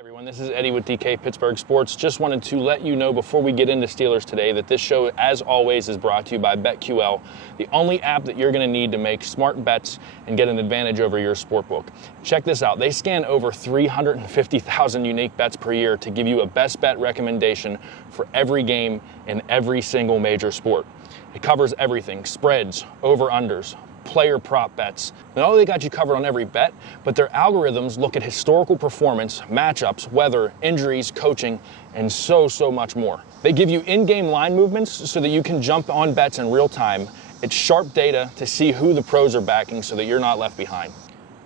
Everyone, this is Eddie with DK Pittsburgh Sports. Just wanted to let you know before we get into Steelers today that this show, as always, is brought to you by BetQL, the only app that you're going to need to make smart bets and get an advantage over your sportbook. Check this out. They scan over 350,000 unique bets per year to give you a best bet recommendation for every game in every single major sport. It covers everything: spreads, over-unders, player prop bets. Not only they got you covered on every bet, but their algorithms look at historical performance, matchups, weather, injuries, coaching, and so much more. They give you in-game line movements so that you can jump on bets in real time. It's sharp data to see who the pros are backing so that you're not left behind.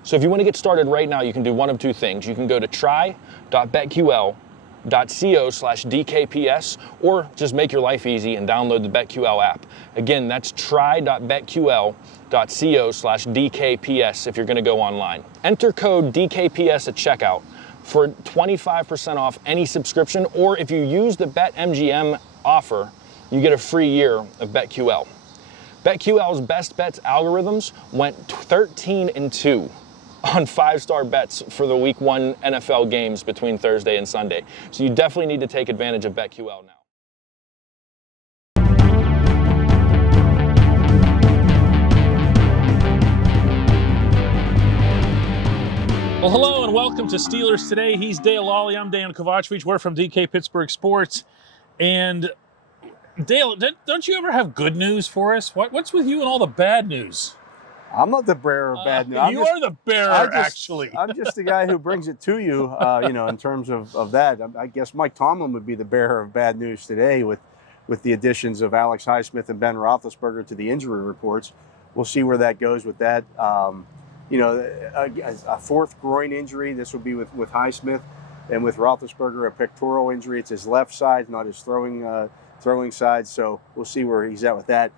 So if you want to get started right now, you can do one of two things. You can go to try.betql.co/DKPS, or just make your life easy and download the BetQL app. Again, that's try.betql.co/DKPS if you're going to go online. Enter code DKPS at checkout for 25% off any subscription, or if you use the BetMGM offer, you get a free year of BetQL. BetQL's best bets algorithms went 13-2 on 5-star bets for the Week 1 NFL games between Thursday and Sunday. So you definitely need to take advantage of BetQL now. Well, hello and welcome to Steelers Today. He's Dale Lolley. I'm Dejan Kovacevic. We're from DK Pittsburgh Sports. And Dale, don't you ever have good news for us? What's with you and all the bad news? I'm not the bearer of bad news. You are the bearer, actually. I'm just the guy who brings it to you, in terms of that. I guess Mike Tomlin would be the bearer of bad news today with the additions of Alex Highsmith and Ben Roethlisberger to the injury reports. We'll see where that goes with that. A fourth groin injury. This will be with Highsmith, and with Roethlisberger, a pectoral injury. It's his left side, not his throwing side. So we'll see where he's at with that.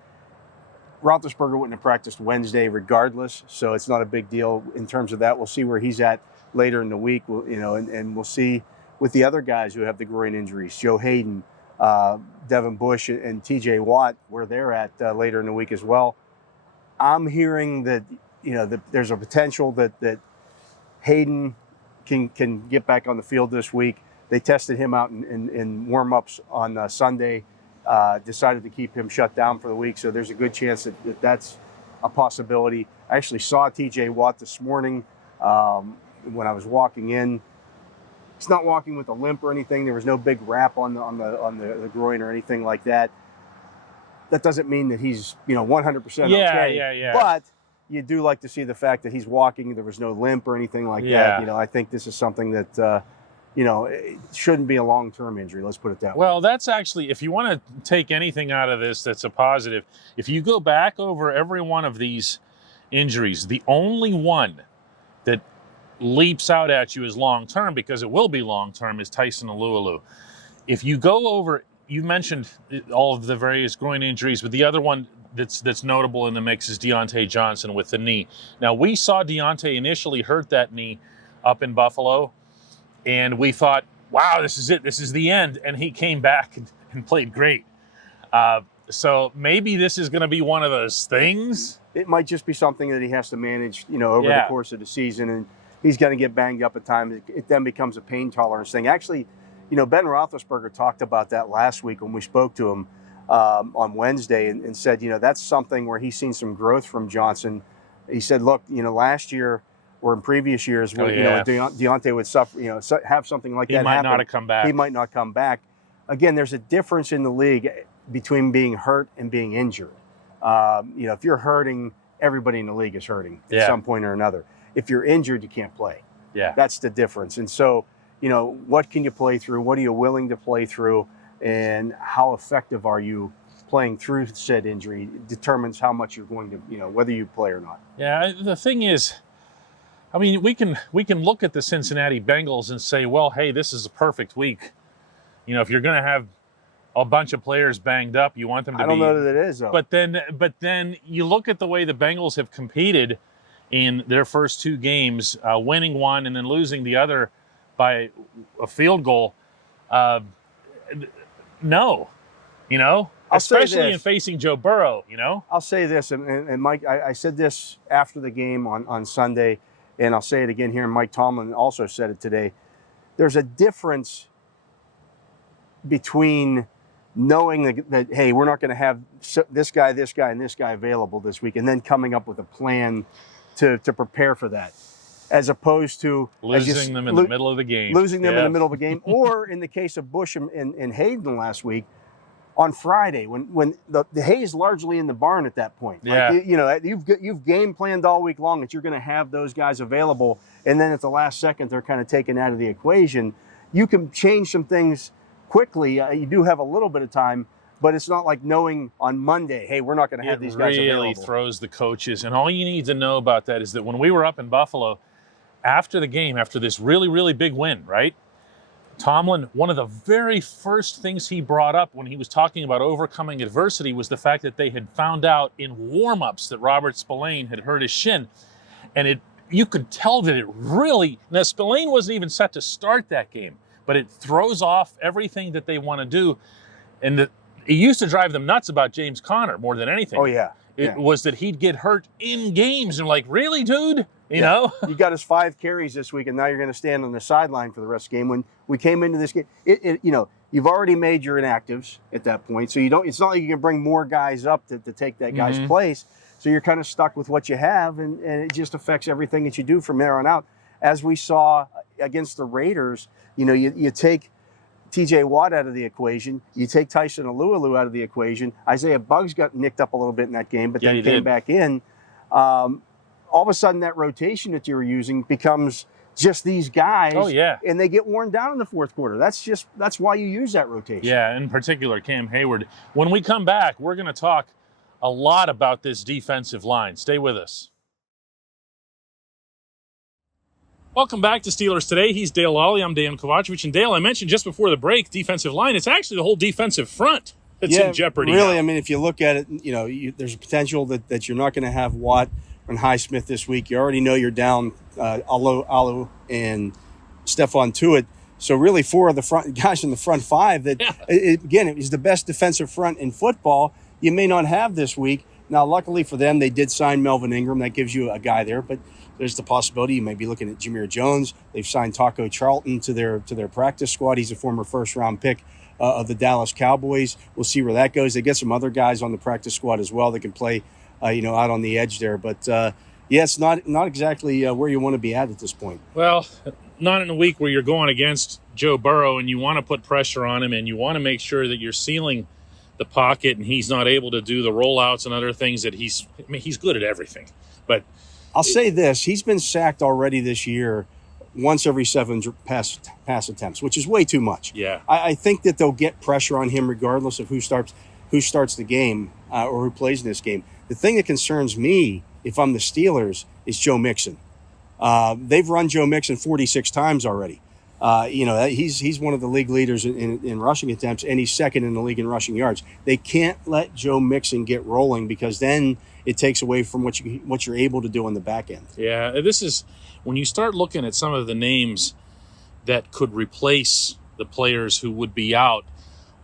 Roethlisberger wouldn't have practiced Wednesday regardless, so it's not a big deal in terms of that. We'll see where he's at later in the week, and we'll see with the other guys who have the groin injuries, Joe Hayden, Devin Bush, and TJ Watt, where they're at later in the week as well. I'm hearing that, that there's a potential that Hayden can get back on the field this week. They tested him out in warm-ups on Sunday. Decided to keep him shut down for the week, so there's a good chance that that's a possibility. I actually saw TJ Watt this morning when I was walking in. He's not walking with a limp or anything. There was no big wrap on the groin or anything like that. That doesn't mean that he's 100% okay. Yeah. But you do like to see the fact that he's walking. There was no limp or anything like that. I think this is something that it shouldn't be a long-term injury. Let's put it that way. Well, that's actually, if you want to take anything out of this that's a positive, if you go back over every one of these injuries, the only one that leaps out at you as long-term, because it will be long-term, is Tyson Alualu. If you go over, you mentioned all of the various groin injuries, but the other one that's notable in the mix is Diontae Johnson with the knee. Now, we saw Diontae initially hurt that knee up in Buffalo, and we thought, wow, this is it. This is the end. And he came back and played great. So maybe this is going to be one of those things. It might just be something that he has to manage, over the course of the season. And he's going to get banged up at times. It then becomes a pain tolerance thing. Actually, Ben Roethlisberger talked about that last week when we spoke to him on Wednesday and said, that's something where he's seen some growth from Johnson. He said, look, last year, or in previous years, where Diontae would suffer, have something like that happen. He might not have come back. He might not come back. Again, there's a difference in the league between being hurt and being injured. If you're hurting, everybody in the league is hurting at some point or another. If you're injured, you can't play. Yeah, that's the difference. And so, what can you play through? What are you willing to play through? And how effective are you playing through said injury determines how much you're going to, whether you play or not. Yeah, the thing is, I mean, we can look at the Cincinnati Bengals and say, well, hey, this is a perfect week. If you're going to have a bunch of players banged up, you want them to be. I don't know that it is, though. But then you look at the way the Bengals have competed in their first two games, winning one and then losing the other by a field goal. No, especially in facing Joe Burrow, I'll say this, and Mike, I said this after the game on Sunday, and I'll say it again here, and Mike Tomlin also said it today. there's a difference between knowing that hey, we're not going to have this guy, and this guy available this week, and then coming up with a plan to prepare for that, as opposed to losing them in the middle of the game. Losing them in the middle of a game, or in the case of Bush and Hayden last week, on Friday when the hay's largely in the barn at that point. Yeah. Like, you've game planned all week long that you're going to have those guys available, and then at the last second they're kind of taken out of the equation. You can change some things quickly. You do have a little bit of time, but it's not like knowing on Monday, hey, we're not going to have these guys available. It really throws the coaches. And all you need to know about that is that when we were up in Buffalo, after the game, after this really, really big win, right? Tomlin, one of the very first things he brought up when he was talking about overcoming adversity was the fact that they had found out in warm-ups that Robert Spillane had hurt his shin. And you could tell that it really... Now, Spillane wasn't even set to start that game, but it throws off everything that they want to do. And it used to drive them nuts about James Conner more than anything. Oh, yeah. It was that he'd get hurt in games. And like, really, dude? You know? You got his 5 carries this week, and now you're going to stand on the sideline for the rest of the game. When we came into this game, you've already made your inactives at that point. So it's not like you can bring more guys up to take that guy's place. So you're kind of stuck with what you have, and it just affects everything that you do from there on out. As we saw against the Raiders, you take TJ Watt out of the equation. You take Tyson Alualu out of the equation. Isaiah Buggs got nicked up a little bit in that game, but then came back in. All of a sudden, that rotation that you were using becomes just these guys. Oh, yeah. And they get worn down in the fourth quarter. That's why you use that rotation. Yeah, in particular, Cam Hayward. When we come back, we're going to talk a lot about this defensive line. Stay with us. Welcome back to Steelers Today. He's Dale Lolley. I'm Dejan Kovacevic. And Dale, I mentioned just before the break, defensive line. It's actually the whole defensive front that's in jeopardy. Really, now. I mean, if you look at it, there's a potential that you're not going to have Watt and Highsmith this week. You already know you're down Alu and Stephon Tuitt. So really 4 of the front guys in the front 5 that, it is the best defensive front in football. You may not have this week. Now, luckily for them, they did sign Melvin Ingram. That gives you a guy there, but there's the possibility you may be looking at Jameer Jones. They've signed Taco Charlton to their practice squad. He's a former first-round pick of the Dallas Cowboys. We'll see where that goes. They get some other guys on the practice squad as well that can play, out on the edge there. But, it's not exactly where you want to be at this point. Well, not in a week where you're going against Joe Burrow and you want to put pressure on him and you want to make sure that you're sealing the pocket and he's not able to do the rollouts and other things that he's good at everything. But I'll say this, he's been sacked already this year once every 7 pass attempts, which is way too much. Yeah. I think that they'll get pressure on him regardless of who starts the game or who plays in this game. The thing that concerns me, if I'm the Steelers, is Joe Mixon. They've run Joe Mixon 46 times already. He's one of the league leaders in rushing attempts, and he's second in the league in rushing yards. They can't let Joe Mixon get rolling because then it takes away from what you're able to do on the back end. Yeah, this is when you start looking at some of the names that could replace the players who would be out.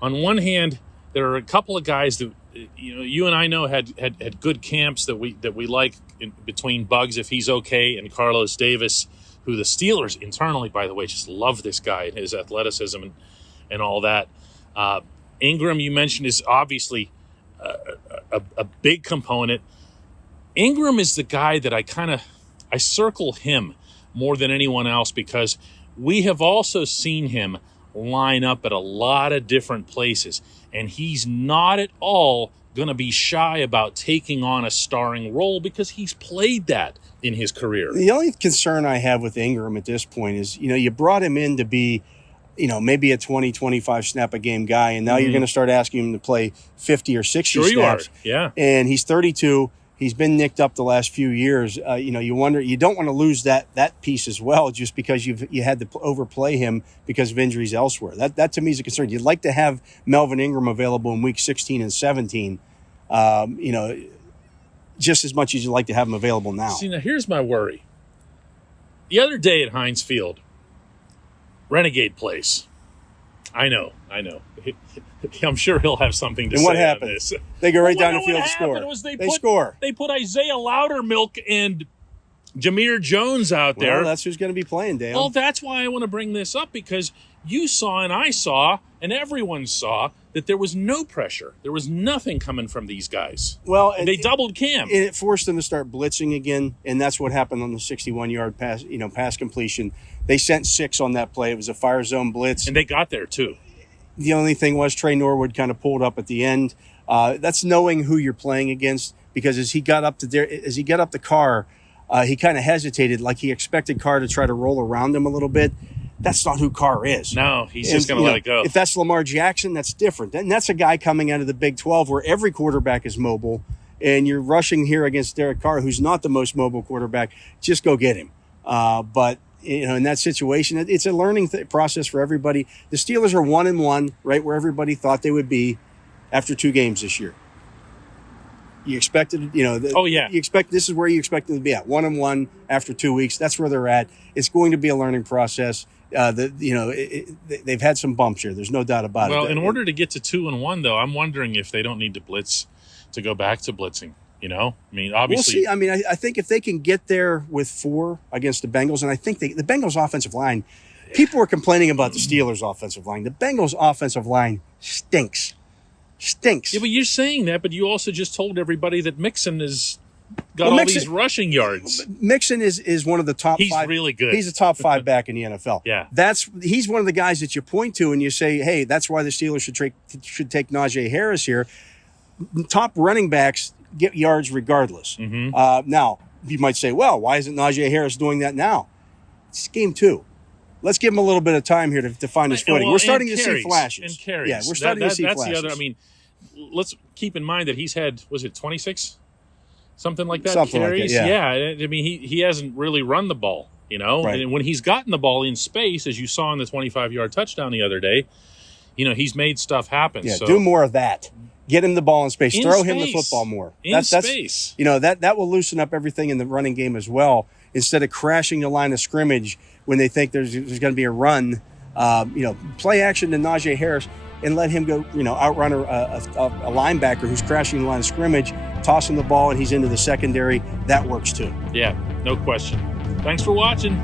On one hand, there are a couple of guys that you and I know had good camps that we like between Buggs if he's okay and Carlos Davis, who the Steelers internally, by the way, just love this guy and his athleticism and all that. Ingram, you mentioned, is obviously a big component. Ingram is the guy that I circle him more than anyone else because we have also seen him line up at a lot of different places, and he's not at all going to be shy about taking on a starring role because he's played that in his career. The only concern I have with Ingram at this point is, you brought him in to be, maybe a 20, 25 snap a game guy, and now you're going to start asking him to play 50 or 60 snaps. Yeah. And he's 32. He's been nicked up the last few years. You wonder, you don't want to lose that piece as well, just because you had to overplay him because of injuries elsewhere. That to me is a concern. You'd like to have Melvin Ingram available in week 16 and 17, just as much as you'd like to have him available now. See, now here's my worry. The other day at Heinz Field, Renegade Place. I know. I'm sure he'll have something to say what happened? on this. They go right down the field to score. Was they score. They put Isaiah Loudermilk and Jameer Jones out there. Well, that's who's going to be playing, Dale. Well, that's why I want to bring this up, because you saw and I saw and everyone saw that there was no pressure. There was nothing coming from these guys. Well, they doubled Cam. And it forced them to start blitzing again, and that's what happened on the 61-yard pass completion. They sent 6 on that play. It was a fire zone blitz. And they got there, too. The only thing was Trey Norwood kind of pulled up at the end. That's knowing who you're playing against, because as he got up the car, he kind of hesitated, like he expected Carr to try to roll around him a little bit. That's not who Carr is. No, he's just going to let it go. If that's Lamar Jackson, that's different. And that's a guy coming out of the Big 12 where every quarterback is mobile, and you're rushing here against Derek Carr, who's not the most mobile quarterback. Just go get him. But in that situation, it's a learning process for everybody. The Steelers are 1-1, right where everybody thought they would be after 2 games this year. You expected, this is where you expect them to be at, 1-1 after 2 weeks. That's where they're at. It's going to be a learning process. They've had some bumps here. There's no doubt about it. Well, in order to get to 2-1, though, I'm wondering if they don't need to blitz to go back to blitzing. I mean, obviously. We'll see. I mean, I think if they can get there with 4 against the Bengals, and I think the Bengals offensive line, people were complaining about the Steelers offensive line. The Bengals offensive line stinks. Yeah, but you're saying that, but you also just told everybody that Mixon has got these rushing yards. Mixon is one of the top 5. He's really good. He's a top 5 back in the NFL. Yeah. He's one of the guys that you point to and you say, hey, that's why the Steelers should take Najee Harris here. Top running backs get yards regardless. Mm-hmm. Now, you might say, well, why isn't Najee Harris doing that now? It's game 2. Let's give him a little bit of time here to find his footing. We're starting to see flashes. And carries. Yeah, we're starting to see that's flashes. The other. I mean, let's keep in mind that he's had, was it 26? Something like that. Something carries. Like that, yeah. I mean, he hasn't really run the ball, Right. And when he's gotten the ball in space, as you saw in the 25-yard touchdown the other day, he's made stuff happen. Yeah, so. do more of that. Get him the ball in space. Throw him the football more. That's space. That will loosen up everything in the running game as well. Instead of crashing the line of scrimmage when they think there's going to be a run, play action to Najee Harris and let him go, outrun a linebacker who's crashing the line of scrimmage, toss him the ball, and he's into the secondary. That works too. Yeah, no question. Thanks for watching.